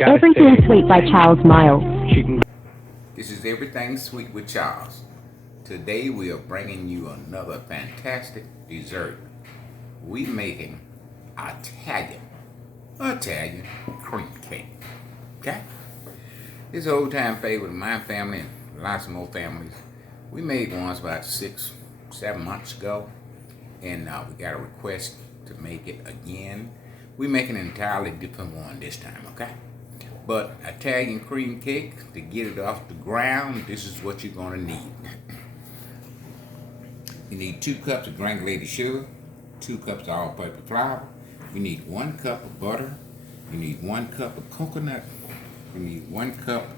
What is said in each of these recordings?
Everything Sweet by Charles Miles. This is Everything Sweet with Charles. Today we are bringing you another fantastic dessert. We making Italian cream cake. Okay? This old time favorite of my family and lots of more families. We made ones about 6-7 months ago, and we got a request to make it again. We making an entirely different one this time, okay? But Italian cream cake, to get it off the ground, this is what you're gonna need. You need 2 cups of granulated sugar, 2 cups of all-purpose flour. You need 1 cup of butter. You need 1 cup of coconut. You need 1 cup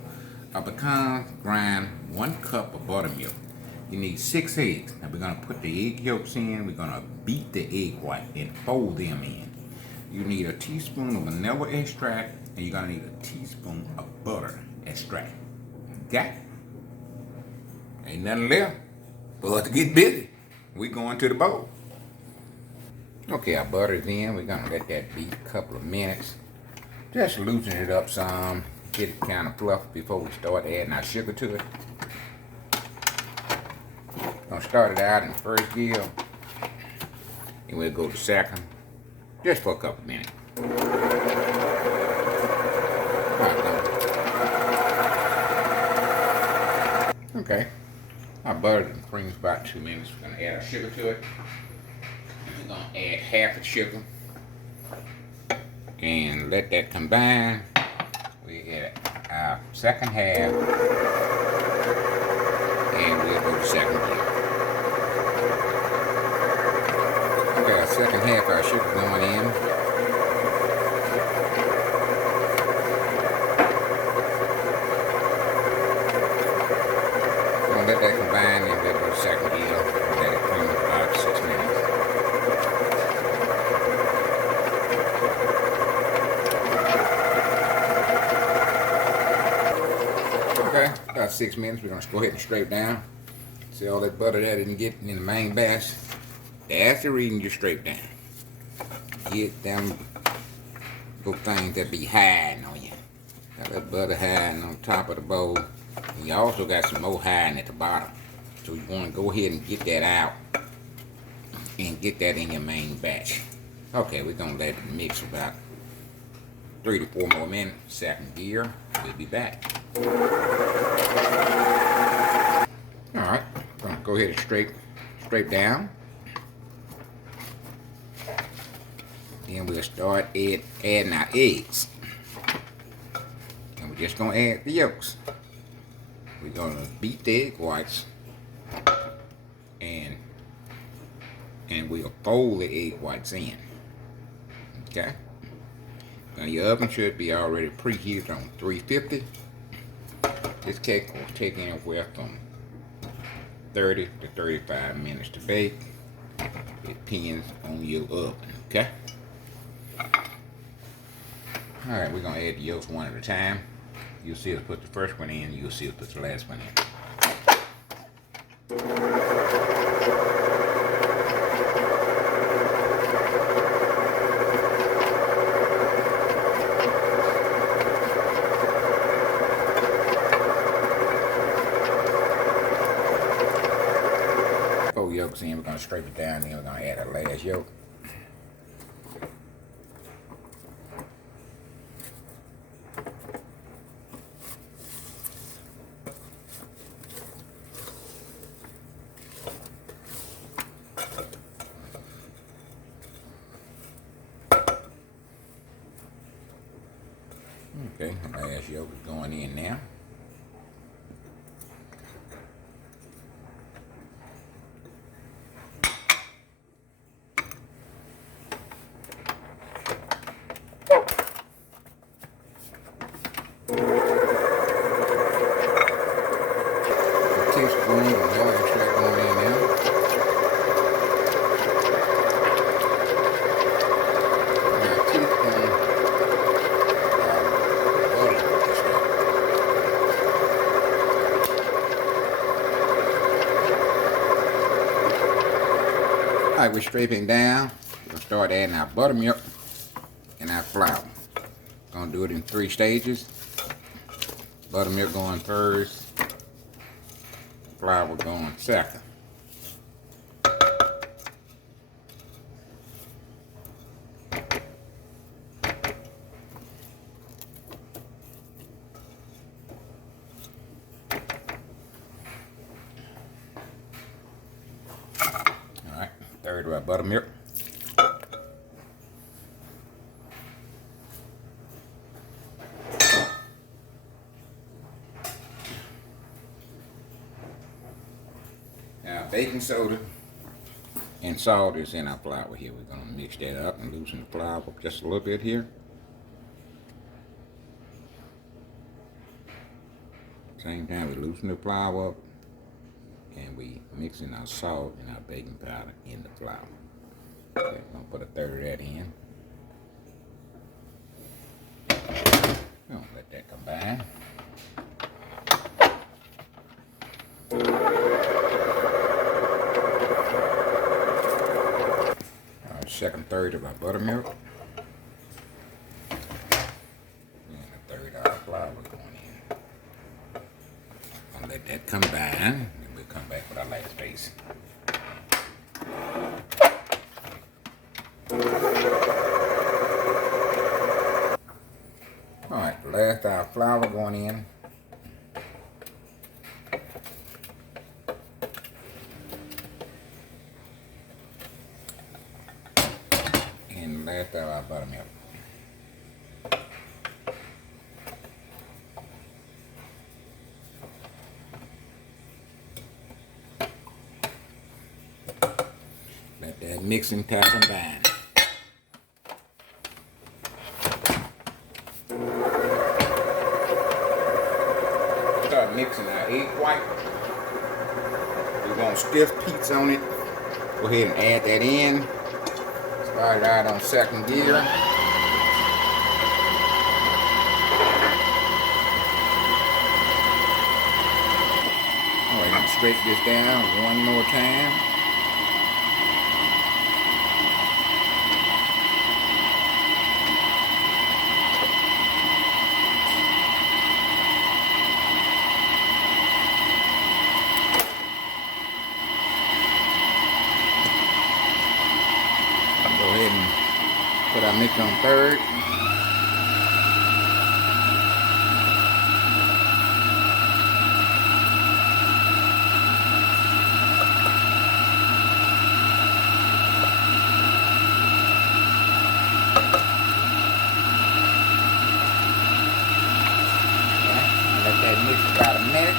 of pecans, grind 1 cup of buttermilk. You need 6 eggs. Now we're gonna put the egg yolks in. We're gonna beat the egg white and fold them in. You need a teaspoon of vanilla extract, and you're gonna need a teaspoon of butter extract. Got it? Ain't nothing left for us to get busy. We going to the bowl. Okay, our butter is in. We're gonna let that beat a couple of minutes. Just loosen it up some, get it kind of fluffy before we start adding our sugar to it. Gonna start it out in the first gear, and we'll go to second, just for a couple of minutes. Okay, our butter and cream is about 2 minutes. We're gonna add our sugar to it. We're gonna add half the sugar and let that combine. We add our second half, and we'll go to second gear. Okay, our second half of our sugar going in. Let that combine and we'll go to second gear. Let it cream for about 6 minutes. Okay, about 6 minutes. We're going to go ahead and scrape down. See all that butter that didn't get in the main batch? That's the reason you scrape down. Get them little things that be hiding on you. Got that butter hiding on top of the bowl. And you also got some more hiding at the bottom. So you want to go ahead and get that out and get that in your main batch. Okay, we're going to let it mix for about 3 to 4 more minutes. Second gear, we'll be back. Alright, going to go ahead and scrape down. And we'll start adding our eggs. And we're just going to add the yolks. We're going to beat the egg whites and we'll fold the egg whites in. Okay? Now your oven should be already preheated on 350. This cake will take anywhere from 30 to 35 minutes to bake. It depends on your oven. Okay? Alright, we're going to add the yolks one at a time. You'll see us put the first one in, you'll see us put the last one in. Four yolks in, we're going to scrape it down, then we're going to add our last yolk. Okay, last yolk is going in now. A teaspoon of vanilla extract going in now. And a teaspoon Alright, we're scraping down. We're going to start adding our buttermilk and our flour. Gonna do it in 3 stages. Buttermilk going first, flour going second. Alright, third about buttermilk. Now, baking soda and salt is in our flour here. We're going to mix that up and loosen the flour up just a little bit here. Same time, we loosen the flour up and we mixing our salt and our baking powder in the flour. Okay, I'm going to put a third of that in. We're going to let that combine. Second third of our buttermilk. And a third of our flour going in. I'll let that combine, and we'll come back with our last base. Alright, the last of our flour going in. And last of our buttermilk. Let that mixing tap combine. Start mixing our egg white. We're going to stiff peats on it. Go ahead and add that in. Start it out on second gear. Alright, I'm going to scrape this down one more time. Go ahead and put our mix on third. Let that mix for about a minute.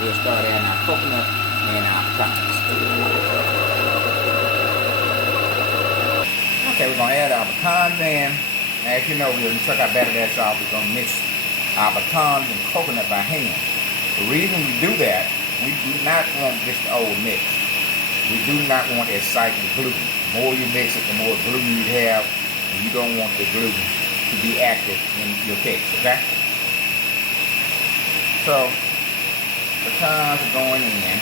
We'll start adding our coconut and our pecans. Okay, we're going to add our pecans in. Now, as you know, we're going to chuck our batter that's off. We're going to mix our pecans and coconut by hand. The reason we do that, we do not want just the old mix. We do not want that cyclic gluten. The more you mix it, the more gluten you have, and you don't want the gluten to be active in your cakes, okay? So, pecans are going in.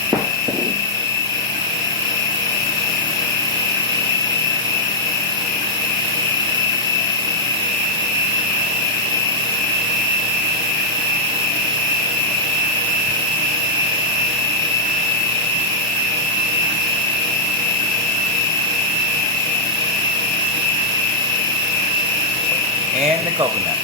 And the coconut.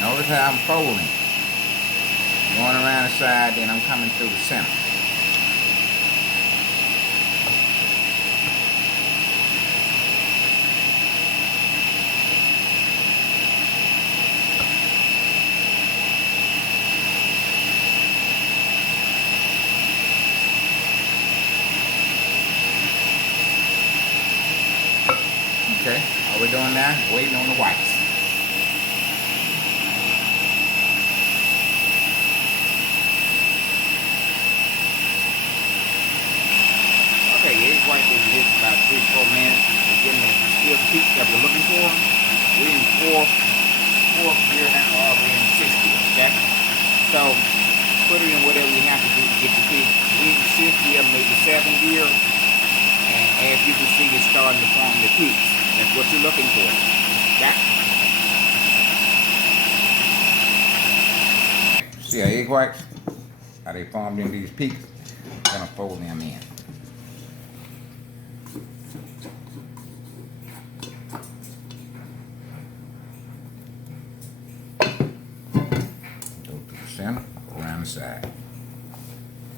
Notice how I'm folding. Going around the side, then I'm coming through the center. Okay, all we're doing now is waiting on the whites. Okay, egg white will be hit about 3-4 minutes. We're getting the stiff peaks that we're looking for. We're in fourth gear now, or we're in 6th gear, okay? So, put it in whatever you have to do to get the peak. We're in 6th gear, maybe 7th gear. starting to form the peaks. That's what you're looking for. Okay? See our egg whites? How they formed in these peaks? Gonna fold them in. Go to the center, go around the side.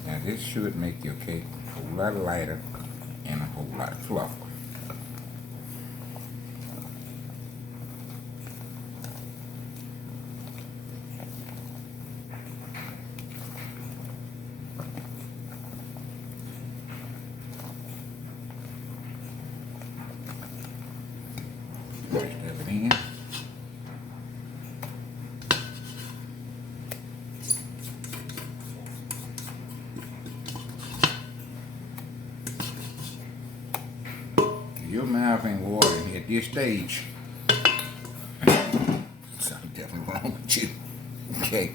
Now this should make your cake a whole lot lighter and a whole lot fluffier. Step it in. Your mouth ain't watering at this stage. Something definitely wrong with you. Okay.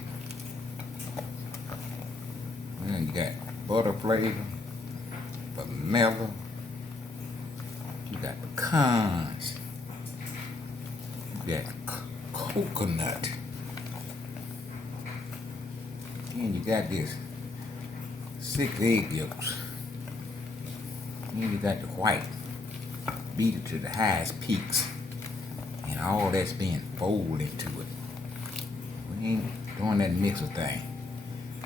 Then you got butter flavor, vanilla. You got pecans. You got coconut. Then you got this 6 egg yolks. Then you got the white. Beat it to the highest peaks. And all that's being folded into it. We ain't doing that mixer thing.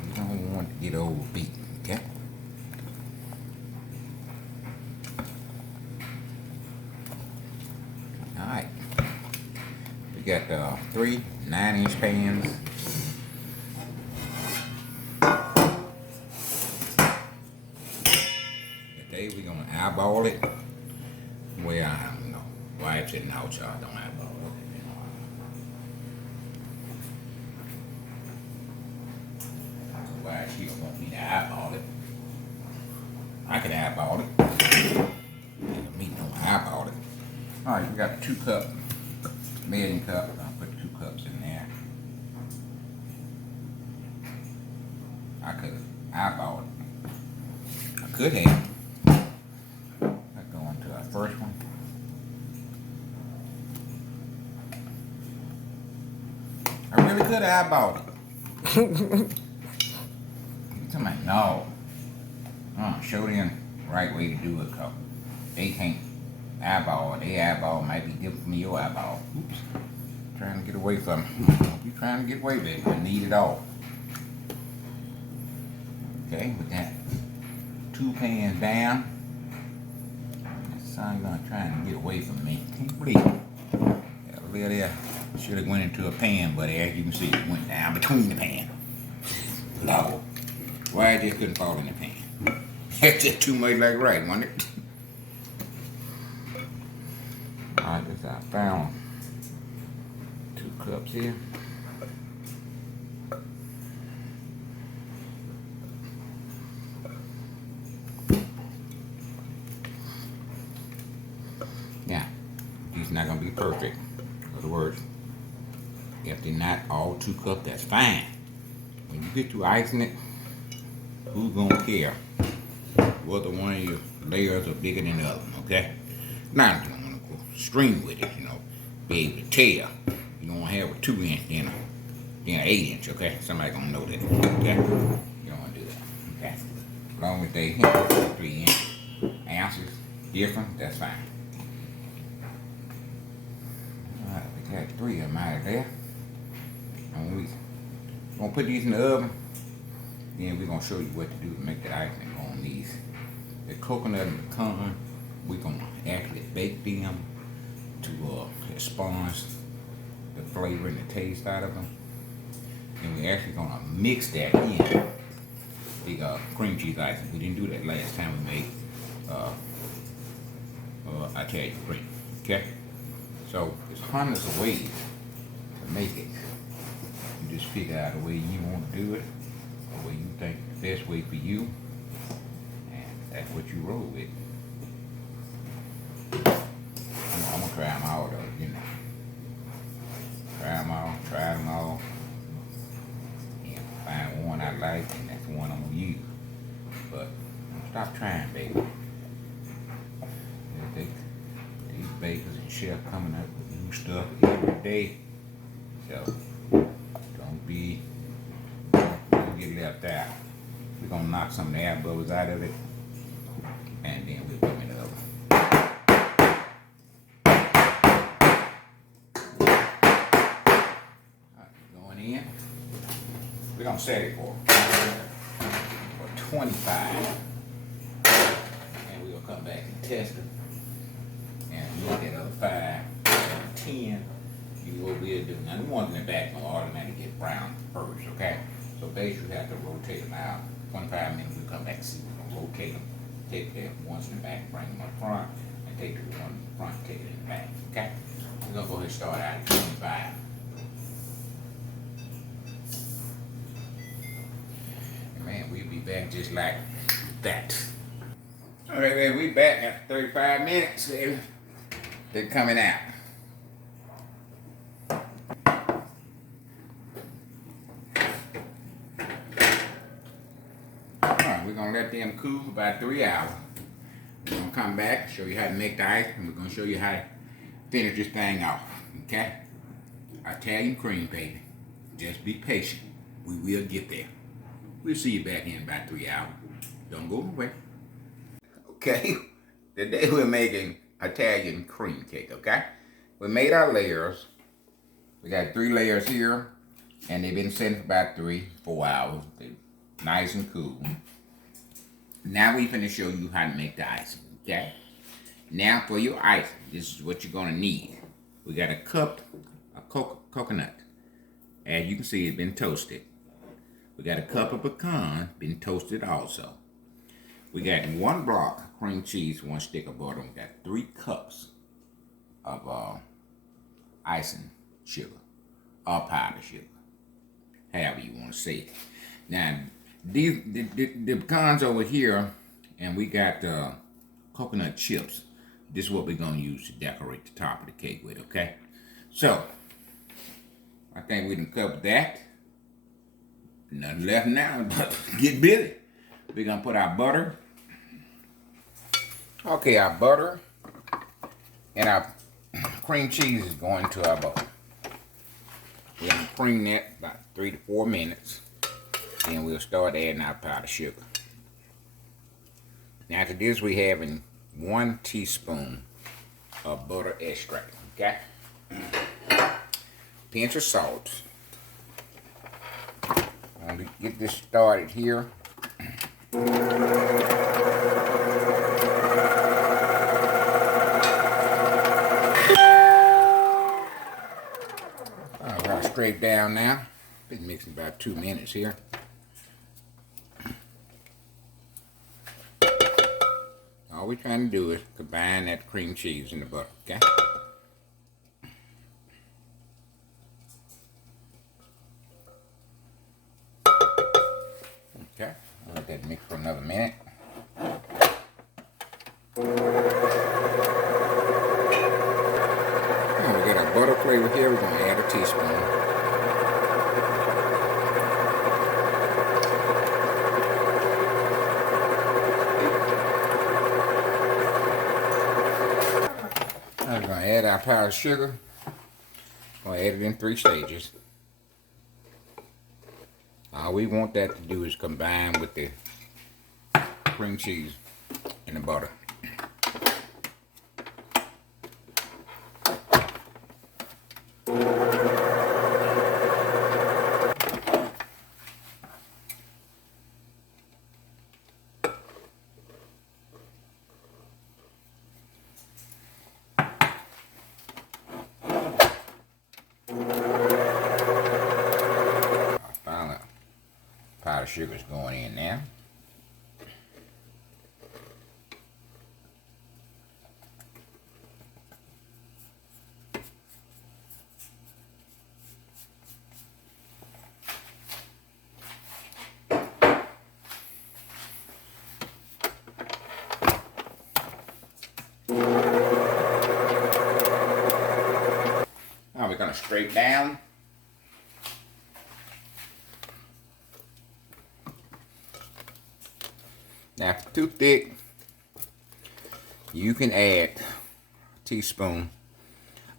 We don't want to get overbeat, okay? Alright. We got 3 9-inch pans. Today we're gonna eyeball it. Well, I don't know. Wife said no, y'all don't eyeball it. Why she don't want me to eyeball it. I can eyeball it. Me don't eyeball it. Alright, we got a 2-cup measuring cup. I'll put 2 cups in there. I could eyeball it. I could have. Let's go into our first one. I really could have eyeballed it. You tell me no. Show them the right way to do it, cause they can't eyeball. Their eyeball might be different from your eyeball. Oops. Trying to get away from it. You trying to get away, baby. I need it all. Okay, with that 2 pans down. That son gonna try and get away from me. Can't believe it. That little there should have went into a pan, but as you can see, it went down between the pan. Lord. Why it just couldn't fall in the pan? That's just too much like right, wasn't it? Alright, this I found 2 cups here. Now, these not gonna be perfect. In other words, if they're not all 2 cups, that's fine. When you get to icing it, who's gonna care whether one of your layers are bigger than the other, okay? Now you don't wanna go string with it, be able to tell. You don't wanna have a 2-inch then an 8-inch, okay? Somebody gonna know that, okay? You don't wanna do that, okay? As long as they 3 ounces different, that's fine. Alright, we got 3 of them out of there. And we're gonna put these in the oven. Then we're gonna show you what to do to make the icing on these. The coconut and the pecan, we're gonna actually bake them to expunge the flavor and the taste out of them. And we're actually gonna mix that in the cream cheese icing. We didn't do that last time we made Italian cream. Okay? So there's hundreds of ways to make it. You just figure out the way you want to do it, the way you think the best way for you, and that's what you roll with. I'm gonna try them all though, Try them all, and find one I like, and that's the one I'm gonna use. But stop trying, baby. bakers and chefs coming up with new stuff every day. So don't get left out. We're gonna knock some of the air bubbles out of it, and then we'll put them in the oven. Going in. We're gonna set it for 25, and we'll come back and test it. And look at other 5, 10. You know what we'll do. Now the ones in the back will automatically get brown first, okay? So basically you have to rotate them out. 25 minutes, we'll come back and see. We're gonna rotate them. Take the ones in the back, bring them up front, and take the one in the front, take it in the back, okay? We're gonna go ahead and start out at 25. And man, we'll be back just like that. All right, baby, we back after 35 minutes, baby. They're coming out. Alright, we're gonna let them cool for about 3 hours. We're gonna come back, show you how to make the ice, and we're gonna show you how to finish this thing off. Okay? Italian cream, baby. Just be patient. We will get there. We'll see you back in about 3 hours. Don't go away. Okay, today we're making Italian cream cake, okay? We made our layers. We got 3 layers here, and they've been sitting for about 3-4 hours. They're nice and cool. Now we finna show you how to make the icing, okay? Now for your icing, this is what you're gonna need. We got a cup of coconut. As you can see, it's been toasted. We got a cup of pecan, been toasted also. We got 1 block of cream cheese, 1 stick of butter. We got 3 cups of icing sugar, or powdered sugar, however you want to say it. Now, the pecans over here, and we got coconut chips. This is what we're going to use to decorate the top of the cake with, okay? So, I think we can cover that. Nothing left now, but get busy. We're going to put our butter. Okay, our butter and our cream cheese is going to our bowl. We're going to cream that about 3 to 4 minutes. Then we'll start adding our powdered sugar. Now to this we having 1 teaspoon of butter extract, okay? Pinch of salt. I'm going to get this started here. Alright, straight down now. Been mixing about 2 minutes here. All we're trying to do is combine that cream cheese and the butter, okay? Okay, I'll let that mix for another minute. Now we got our butter flavor here. We're going to add a teaspoon. Now we're going to add our powdered sugar. We're going to add it in 3 stages. All we want that to do is combine with the cream cheese and the butter. Powdered sugar's going in now. Now we're going to scrape down. Now, if it's too thick, you can add teaspoon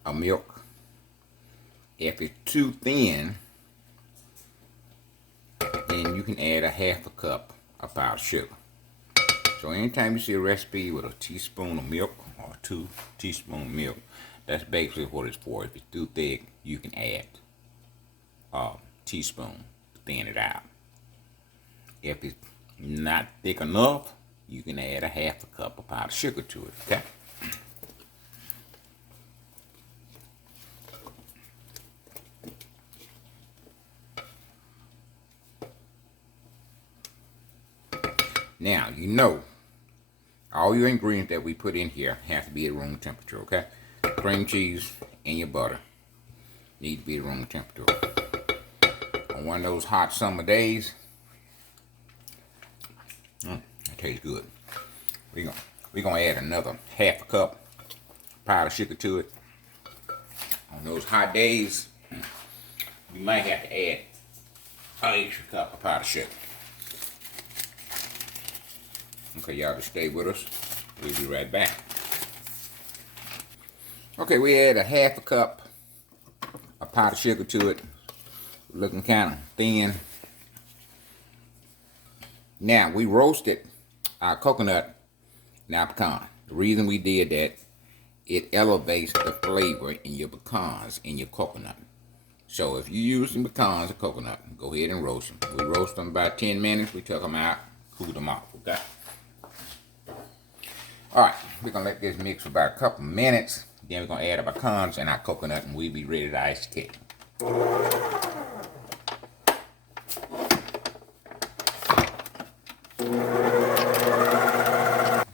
of milk. If it's too thin, then you can add a half a cup of powdered sugar. So anytime you see a recipe with a teaspoon of milk or 2 teaspoons of milk, that's basically what it's for. If it's too thick, you can add a teaspoon to thin it out. If it's not thick enough, you can add a half a cup of powdered sugar to it, okay? Now, you know, all your ingredients that we put in here have to be at room temperature, okay? Cream cheese and your butter need to be at room temperature. On one of those hot summer days, it tastes good. We're gonna add another half a cup powdered sugar to it. On those hot days, you might have to add an extra cup of powdered sugar. Okay, y'all just stay with us. We'll be right back. Okay, we add a half a cup of powdered sugar to it. Looking kind of thin. Now, we roasted our coconut and our pecan. The reason we did that, it elevates the flavor in your pecans and your coconut. So if you use some pecans or coconut, go ahead and roast them. We roast them about 10 minutes. We took them out, cool them off, okay? Alright, we're going to let this mix for about a couple minutes. Then we're going to add our pecans and our coconut, and we'll be ready to ice the cake.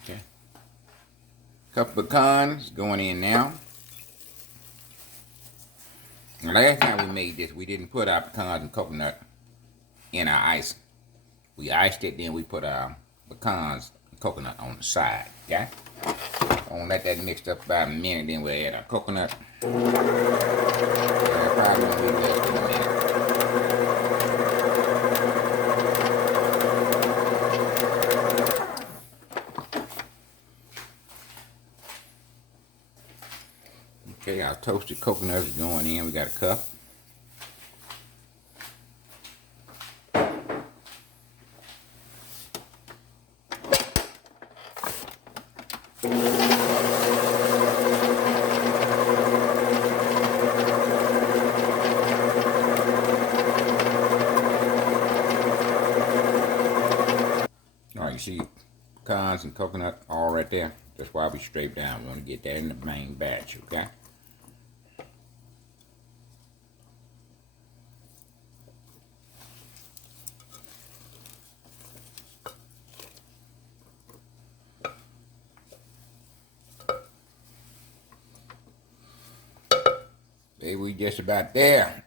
Okay. Couple of pecans going in now. Last time we made this, we didn't put our pecans and coconut in our icing. We iced it, then we put our pecans and coconut on the side, okay? I'm gonna let that mix up about a minute, then we'll add our coconut. Probably gonna be less than a minute. Okay, our toasted coconut is going in. We got a cup. You see pecans and coconut all right there. That's why we scrape down. We want to get that in the main batch, okay? Baby, we just about there.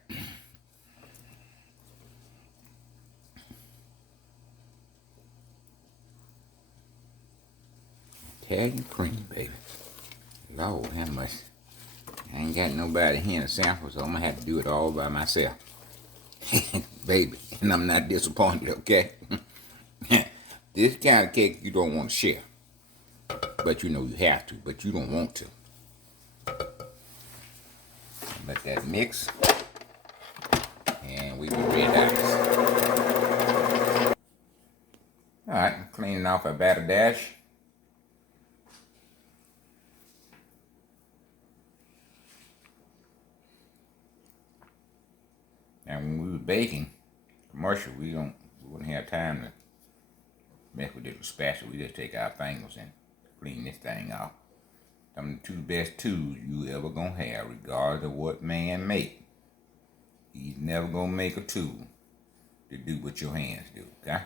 Italian cream, baby. Lord, how much? I ain't got nobody here to sample, so I'm gonna have to do it all by myself. Baby, and I'm not disappointed, okay? This kind of cake you don't want to share. But you know you have to, but you don't want to. Let that mix. And we be ready to ice. Alright, cleaning off our batter dash. And when we were baking commercial, we wouldn't have time to mess with it with spatula. We just take our fingers and clean this thing off. Some of the two best tools you ever gonna have, regardless of what man make. He's never gonna make a tool to do what your hands do, okay?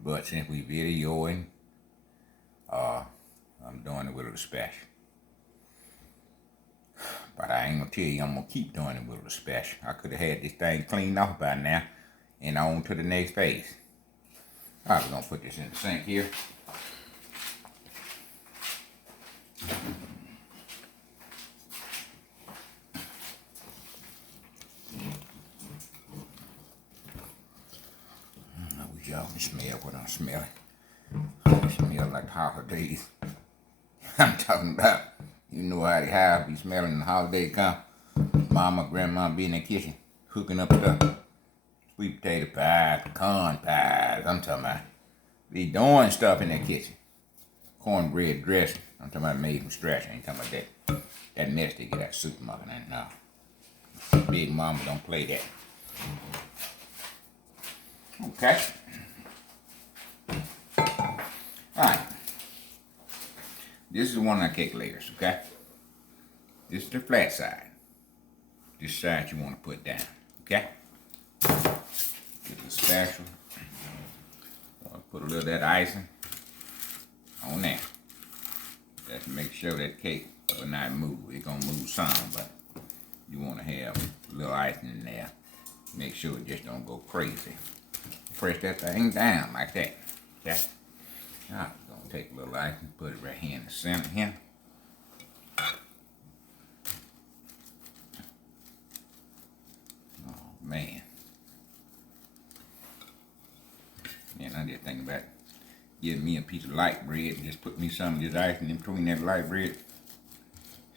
But since we videoing, I'm doing it with a spatula. But I ain't gonna tell you I'm gonna keep doing it with a spatula. I could have had this thing cleaned off by now and on to the next phase. Alright, we're gonna put this in the sink here. I wish y'all can smell what I'm smelling. It smells like holidays. I'm talking about, you know how the house be smelling the holiday come. Mama, grandma be in the kitchen hooking up stuff. Sweet potato pie, pecan pies. I'm talking about be doing stuff in the kitchen. Cornbread dressing. I'm talking about made from scratch. I ain't talking about that mess they get at the supermarket. No. Big mama don't play that. Okay. Alright. This is one of the cake layers, okay? This is the flat side. This side you want to put down, okay? Get the spatula. Want to put a little of that icing on there. Just make sure that cake will not move. It's going to move some, but you want to have a little icing in there. Make sure it just don't go crazy. Press that thing down like that, okay? Now, I'm going to take a little icing, put it right here in the center here. Oh, man. Man, I just think about getting me a piece of light bread and just put me some of this icing in between that light bread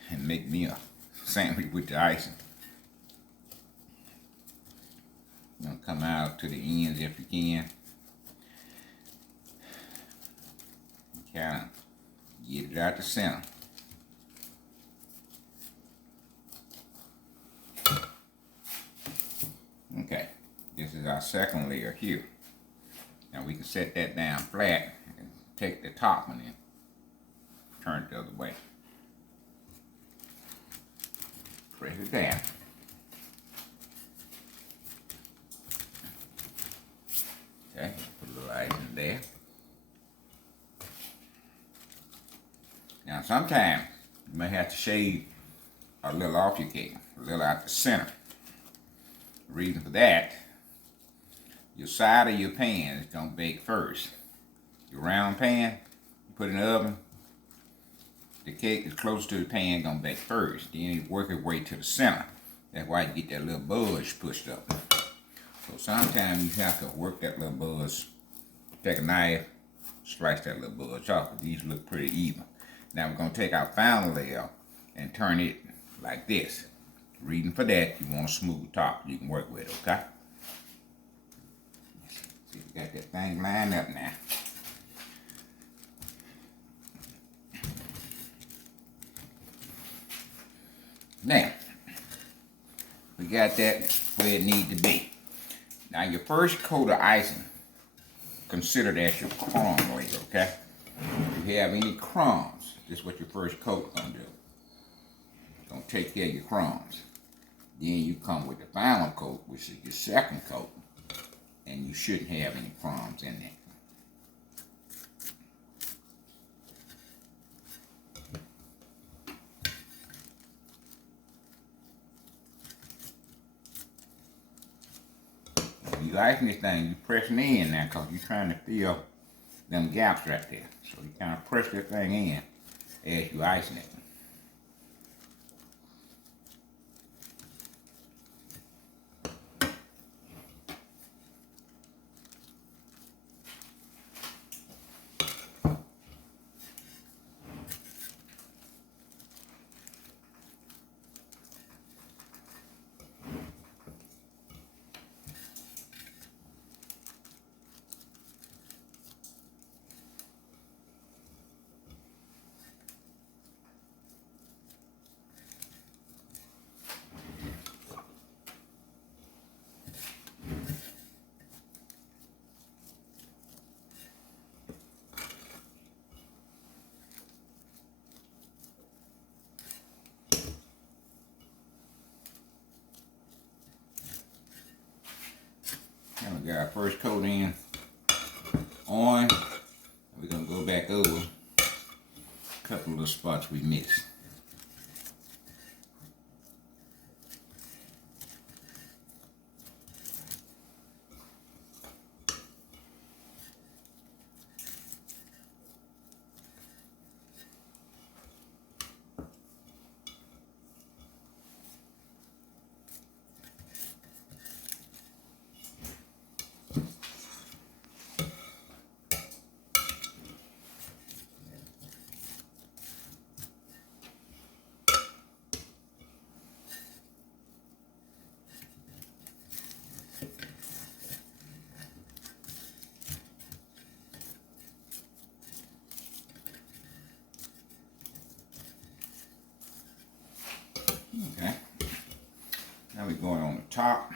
and make me a sandwich with the icing. You're going to come out to the ends if you can. Kind of get it out the center. Okay, this is our second layer here. Now we can set that down flat and take the top one in, turn it the other way. Press it down. Okay, put a little ice in there. Now sometimes you may have to shave a little off your cake, a little out the center. The reason for that, your side of your pan is going to bake first. Your round pan, you put in the oven, the cake is close to the pan going to bake first. Then you work your way to the center. That's why you get that little budge pushed up. So sometimes you have to work that little budge. Take a knife, slice that little budge off. These look pretty even. Now we're going to take our final layer and turn it like this. Reason for that, you want a smooth top you can work with, okay? See, we got that thing lined up now. Now, we got that where it needs to be. Now your first coat of icing, consider that your crumb layer, okay? If you have any crumbs, this is what your first coat gonna do. It's gonna take care of your crumbs. Then you come with the final coat, which is your second coat, and you shouldn't have any crumbs in there. You icing this thing, you pressing in now because you're trying to fill them gaps right there. So you kind of press that thing in as you icing it. Now we got our first coat in on. We're gonna go back over a couple of the spots we missed. Okay. Now we're going on the top.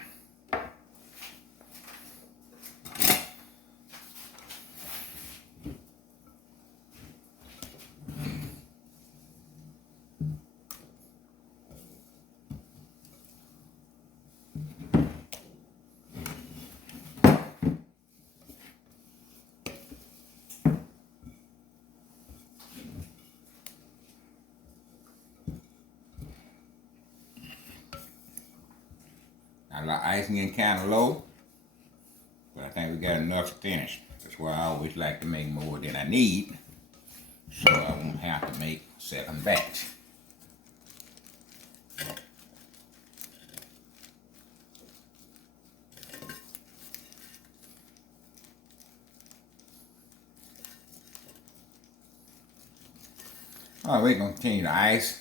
I like icing in kind of low, but I think we got enough to finish. That's why I always like to make more than I need, so I won't have to make second batch. All right, we're going to continue to ice,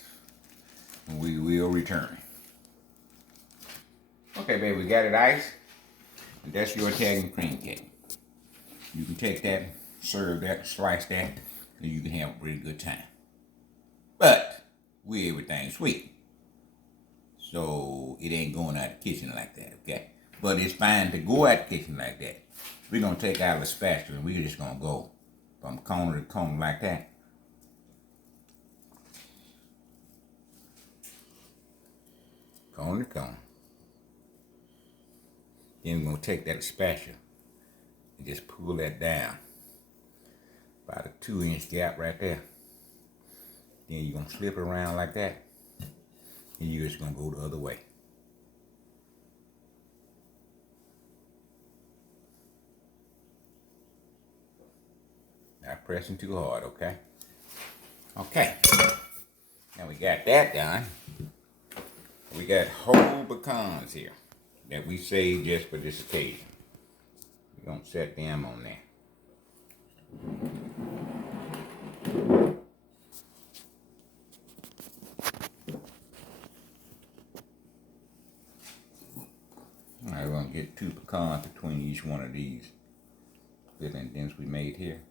and we will return. Okay, baby, we got it iced, and that's your Italian cream cake. You can take that, serve that, slice that, and you can have a pretty good time. But we everything sweet, so it ain't going out the kitchen like that, okay? But it's fine to go out the kitchen like that. We're going to take out the spatula, and we're just going to go from corner to corner like that. Corner to corner. Then we're going to take that spatula and just pull that down. About a 2-inch gap right there. Then you're going to slip it around like that. And you're just going to go the other way. Not pressing too hard, okay? Okay. Now we got that done. We got whole pecans here that we saved just for this occasion. We're going to set them on there. All right, we're going to get 2 pecans between each one of these little indents we made here.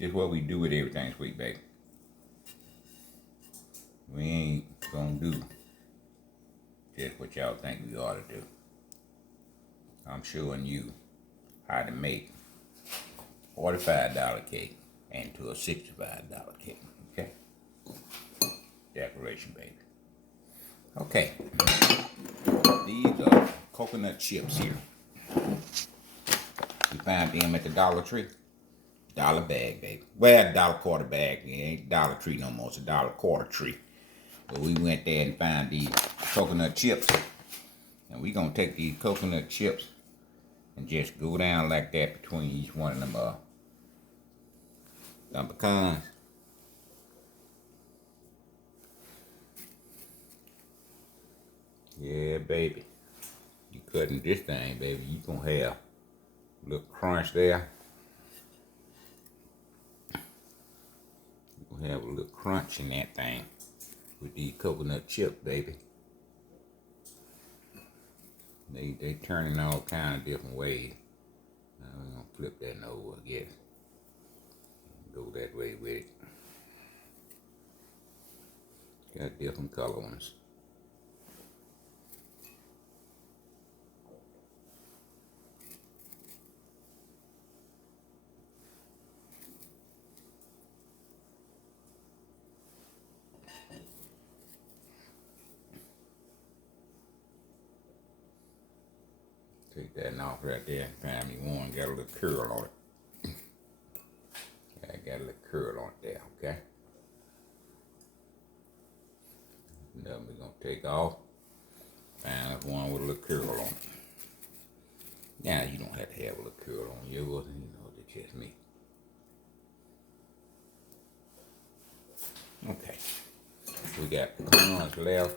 Just what we do with everything sweet, baby. We ain't gonna do just what y'all think we ought to do. I'm showing you how to make $45 cake into a $65 cake, okay? Decoration, baby. Okay, these are coconut chips here. You find them at the Dollar Tree. $1 bag, baby. Well, $1.25 bag. It ain't Dollar Tree no more. It's $1.25 tree. But we went there and found these coconut chips. And we gonna take these coconut chips and just go down like that between each one of them pecans. Yeah, baby. You cutting this thing, baby. You gonna have a little crunch there. You gonna have a little crunch in that thing with these coconut chips, baby. They turning all kind of different ways. Now we're gonna flip that over, I guess. Go that way with it. Got different color ones. Take that off right there. Find me one, got a little curl on it. I got a little curl on it there, okay? Now we're gonna take off. Find us one with a little curl on it. Now you don't have to have a little curl on yours, you know, it's just me. Okay. We got pecans left.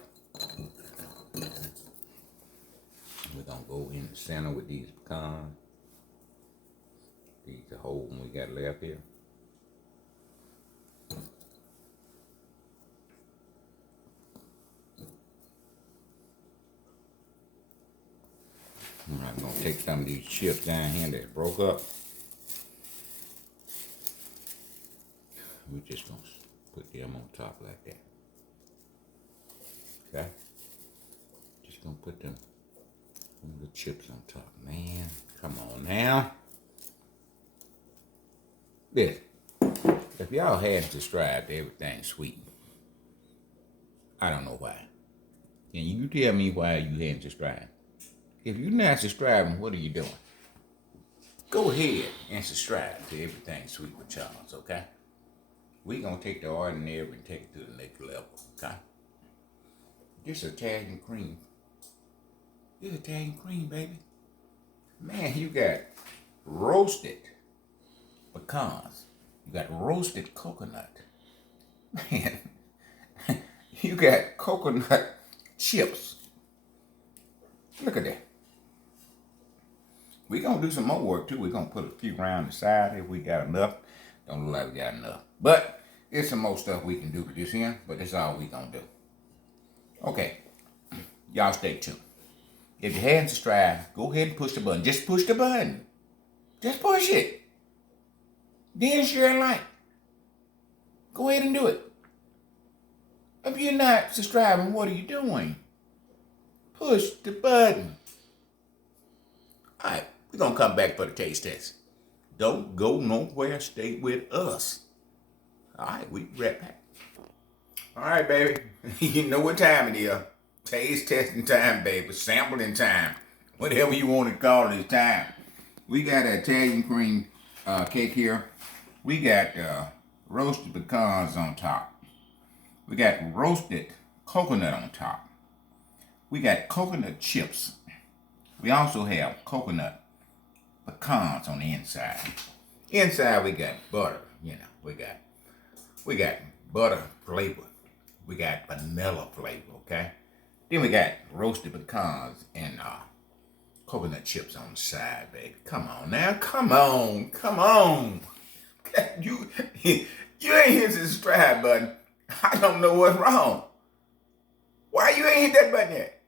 We're gonna go in the center with these pecans. These are the whole one we got left here. I'm gonna take some of these chips down here that broke up. We're just gonna put them on top like that. Okay? Just gonna put them the chips on top. Man, come on now. Listen, if y'all hadn't subscribed to Everything Sweet, I don't know why. Can you tell me why you hadn't subscribed? If you're not subscribing, what are you doing? Go ahead and subscribe to Everything Sweet with Charles, okay? We're going to take the ordinary and take it to the next level, okay? This Italian cream. This Italian cream, baby. Man, you got roasted pecans. You got roasted coconut. Man, you got coconut chips. Look at that. We're going to do some more work, too. We're going to put a few around the side if we got enough. Don't look like we got enough. But there's some more stuff we can do with this here, but that's all we going to do. Okay. Y'all stay tuned. If you hadn't subscribed, go ahead and push the button. Just push the button. Just push it. Then share and like. Go ahead and do it. If you're not subscribing, what are you doing? Push the button. All right, we're going to come back for the taste test. Don't go nowhere. Stay with us. All right, we be right back. All right, baby. You know what time it is. Taste testing time, baby. Sampling time. Whatever you want to call it, it's time. We got an Italian cream cake here. We got roasted pecans on top. We got roasted coconut on top. We got coconut chips. We also have coconut pecans on the inside. Inside we got butter, you know. We got butter flavor. We got vanilla flavor, okay? Then we got roasted pecans and coconut chips on the side, baby. Come on now, come on. You ain't hit the subscribe button. I don't know what's wrong. Why you ain't hit that button yet?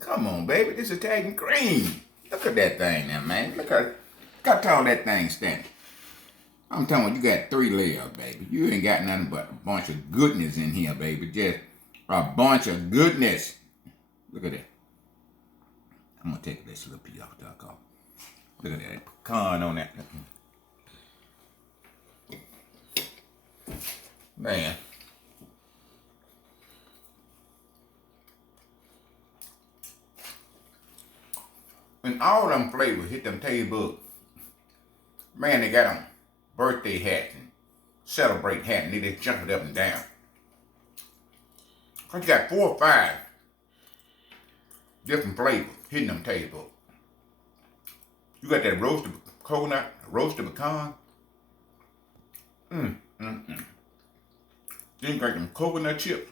Come on, baby. This is Italian cream. Look at that thing now, man. Look how tall that thing standing. I'm telling you, you got 3 layers, baby. You ain't got nothing but a bunch of goodness in here, baby. Just a bunch of goodness. Look at that. I'm going to take this little piece off the top. Look at that pecan on that. Man. When all them flavors hit them table, man, they got them birthday hats and celebrate hats, and they just jump it up and down. Cause you got 4 or 5 different flavors hitting them table. You got that roasted coconut, roasted pecan. Then you got them coconut chips.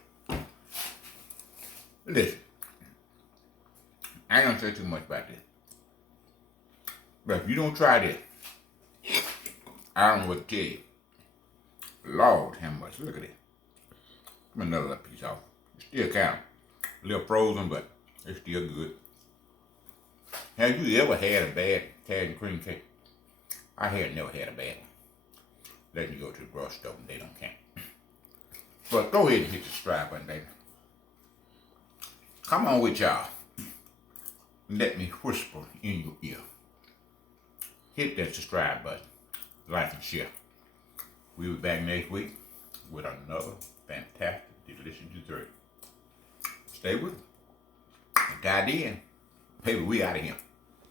Listen, I ain't gonna say too much about this. But if you don't try this, I don't know what to tell you. Lord, how much? Look at it. Give me another little piece off. It's still kind of a little frozen, but it's still good. Have you ever had a bad Italian cream cake? I had never had a bad one. Let me go to the grocery store and they don't count. But go ahead and hit the subscribe button, baby. Come on with y'all. Let me whisper in your ear. Hit that subscribe button, like and share. We'll be back next week with another fantastic, delicious dessert. Stay with me. Until then, baby, we out of here.